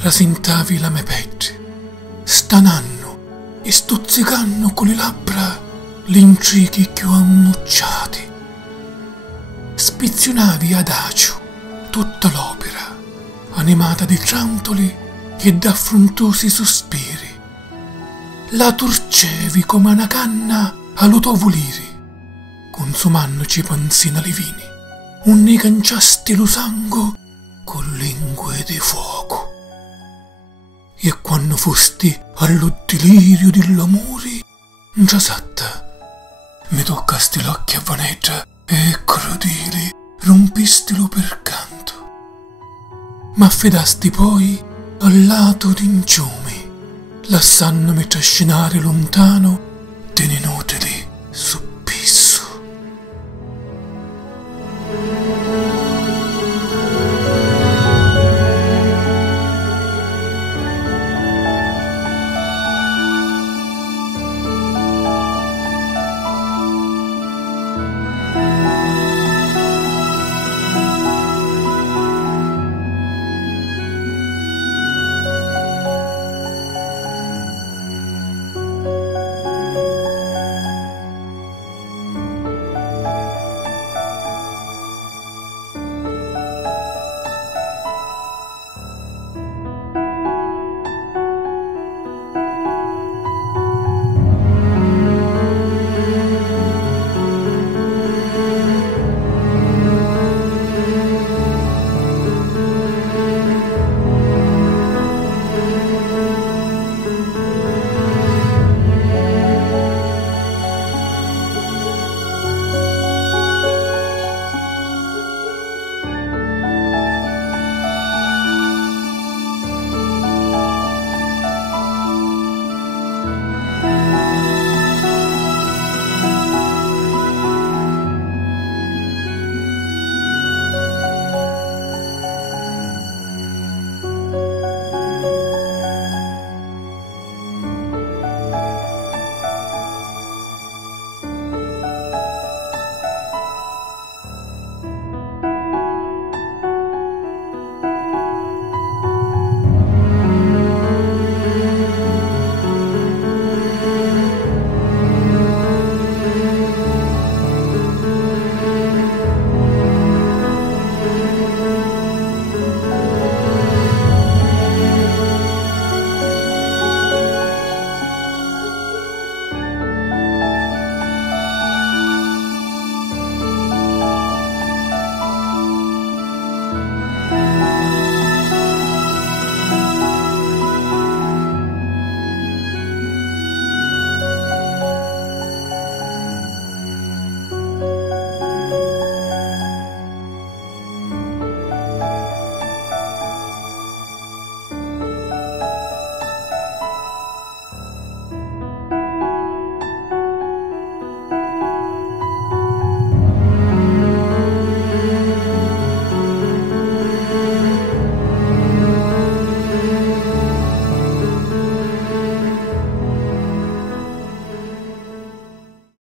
rasintavi la me pette, stananno e stuzzicanno con le labbra l'intrighi più annucciati. Spizionavi adagio tutta l'opera, animata di trantoli e d'affrontosi sospiri. La torcevi come una canna all'utovoliri, consumandoci pansina le vini, un ne canciasti lo sangue con lingue di fuoco. E quando fosti allo delirio dell'amore, giasatta, mi toccasti l'occhio a vaneggia e crudeli rompistilo per canto. M'affidasti poi al lato d'inciumi, lasciandomi trascinare lontano te ne